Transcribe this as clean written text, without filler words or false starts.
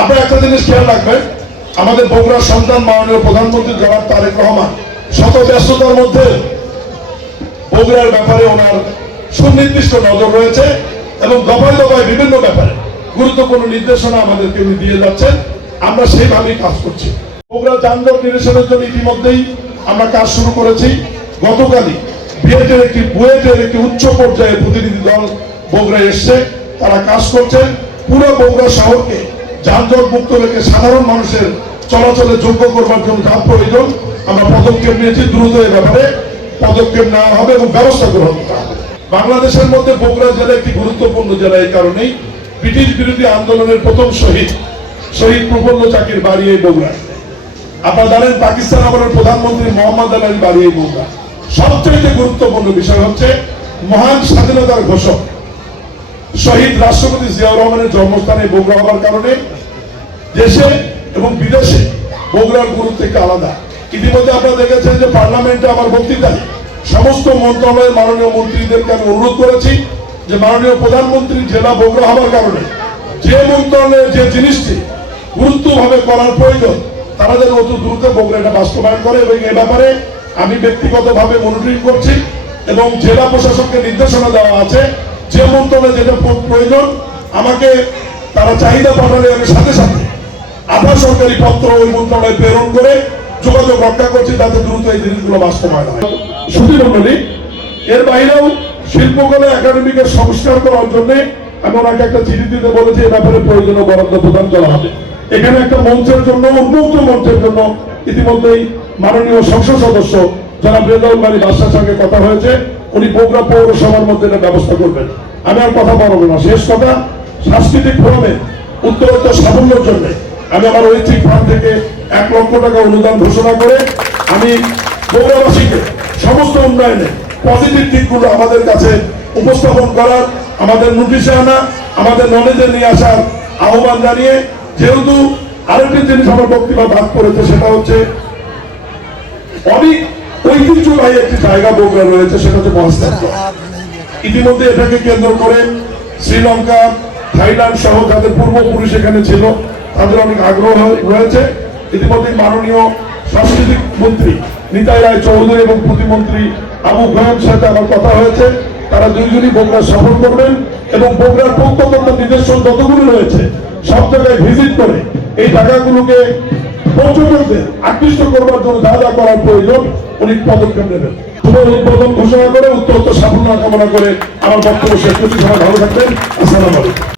আপনারা একটা জিনিস খেয়াল রাখবেন, আমাদের বগুড়ার সন্তান মাননীয় প্রধানমন্ত্রী জনাব তারেক রহমান শত ব্যস্ততার মধ্যে বগুড়ার ব্যাপারে ওনার সুনির্দিষ্ট নজর রয়েছে এবং দফায় দফায় বিভিন্ন ব্যাপারে গুরুত্বপূর্ণ নির্দেশনা আমাদেরকে উনি দিয়ে যাচ্ছেন। আমরা সেইভাবেই কাজ করছি। বগুড়া যানজট নিরসনের জন্য ইতিমধ্যেই আমরা কাজ শুরু করেছি। গতকালই বুয়েটের একটি উচ্চ পর্যায়ে প্রতিনিধি দল বগুড়ায় এসছে, তারা কাজ করছেন। পুরো বগুড়া শহরকে যানজট মুক্ত রেখে সাধারণ মানুষের চলাচলে যোগ্য করবার জন্য যা প্রয়োজন আমরা পদক্ষেপ নিয়েছি। দ্রুত এ ব্যাপারে পদক্ষেপ নেওয়া হবে এবং ব্যবস্থা গ্রহণ করা হবে। বাংলাদেশের মধ্যে বগুড়া জেলা একটি গুরুত্বপূর্ণ জেলা। এই কারণেই ব্রিটিশ বিরোধী আন্দোলনের প্রথম শহীদ প্রফুল্ল চাকির বাড়ি এই বগুড়া। আপনারা জানেন পাকিস্তান আমলের প্রধানমন্ত্রী মোহাম্মদ আলীর বাড়ি এই বগুড়া। সবচেয়ে গুরুত্বপূর্ণ বিষয় হচ্ছে মহান স্বাধীনতার ঘোষক শহীদ রাষ্ট্রপতি জিয়াউর রহমানের জন্মস্থানে বগুড়া হওয়ার কারণে দেশে এবং বিদেশে বগুড়ার গুরুত্ব একটু আলাদা। ইতিমধ্যে আপনারা দেখেছেন যে পার্লামেন্টে আমার বক্তৃতায় সমস্ত মন্ত্রণালয়ের মাননীয় মন্ত্রীদেরকে আমি অনুরোধ করেছি যে মাননীয় প্রধানমন্ত্রী জেলা বগুড়া হওয়ার কারণে যে মন্ত্রণালয়ের যে জিনিসটি গুরুত্বভাবে করার প্রয়োজন তারা যেন অতি দ্রুত বগুড়া এটা বাস্তবায়ন করে। এবং এ ব্যাপারে আমি ব্যক্তিগতভাবে মনিটরিং করছি এবং জেলা প্রশাসককে নির্দেশনা দেওয়া আছে যে মন্ত্রণালয়ে যেটা প্রয়োজন আমাকে তারা চাহিদা পাঠালে আমি সাথে সাথে আধা সরকারি পত্র ওই মন্ত্রণালয়ে প্রেরণ করে যোগাযোগ রক্ষা করছি যাতে দ্রুত এই জিনিসগুলো বাস্তবায়ন হয়। সুধীমণ্ডলী, এর বাইরেও শিল্পকলা একাডেমিকে সংস্কার করার জন্য আমি ওনাকে একটা চিঠি দিতে বলেছি। এ ব্যাপারে প্রয়োজনীয় বরাদ্দ প্রদান করা হবে। এখানে একটা মঞ্চের জন্য উন্মুক্ত মঞ্চের জন্য ইতিমধ্যেই মাননীয় সংসদ সদস্য জনাব রেজাউল বারী বাদশার সঙ্গে কথা হয়েছে। উনি বগুড়া পৌরসভার মধ্যে এটা ব্যবস্থা করবেন। আমি আর কথা বলবো না। শেষ কথা, সাংস্কৃতিক ফোরামে উত্তরোত্তর সাফল্যের জন্য আমি আমার ঐচ্ছিক ফান্ড থেকে 1 লক্ষ টাকা অনুদান ঘোষণা করে আমি বগুড়াবাসীকে সমস্ত উন্নয়নে পজিটিভ দিকগুলো আমাদের কাছে উপস্থাপন করার, আমাদের নোটিশে আনা, আমাদের নলেজে নিয়ে আসার আহ্বান জানিয়ে, যেহেতু আরেকটি জিনিস আমার বক্তব্য ভাগ করেছে সেটা হচ্ছে অনেক ঐতিহ্যবাহী একটি জায়গা বগুড়া রয়েছে, সেটা হচ্ছে মহাস্থান। ইতিমধ্যে এটাকে কেন্দ্র করে শ্রীলঙ্কা, থাইল্যান্ড সহ যাদের পূর্বপুরুষ এখানে ছিল তাদের অনেক আগ্রহ রয়েছে। ইতিমধ্যে মাননীয় সাংস্কৃতিক মন্ত্রী নিতাই রায় চৌধুরী এবং প্রতিমন্ত্রী আবু ঘয়ের সাথে আমার কথা হয়েছে। তারা দুইজনই বগুড়া সফর করবেন এবং বগুড়ার প্রত্যন্ত নিদর্শন যতগুলো রয়েছে সব জায়গায় ভিজিট করে এই জায়গাগুলোকে পর্যটকদের আকৃষ্ট করবার জন্য যা যা করার প্রয়োজন উনি পদক্ষেপ নেবেন। শুভ উদ্বোধন ঘোষণা করে উত্তরোত্তর সাফল্য কামনা করে আমার বক্তব্য শেষ করছি। সবাই ভালো থাকবেন। আসসালামু আলাইকুম।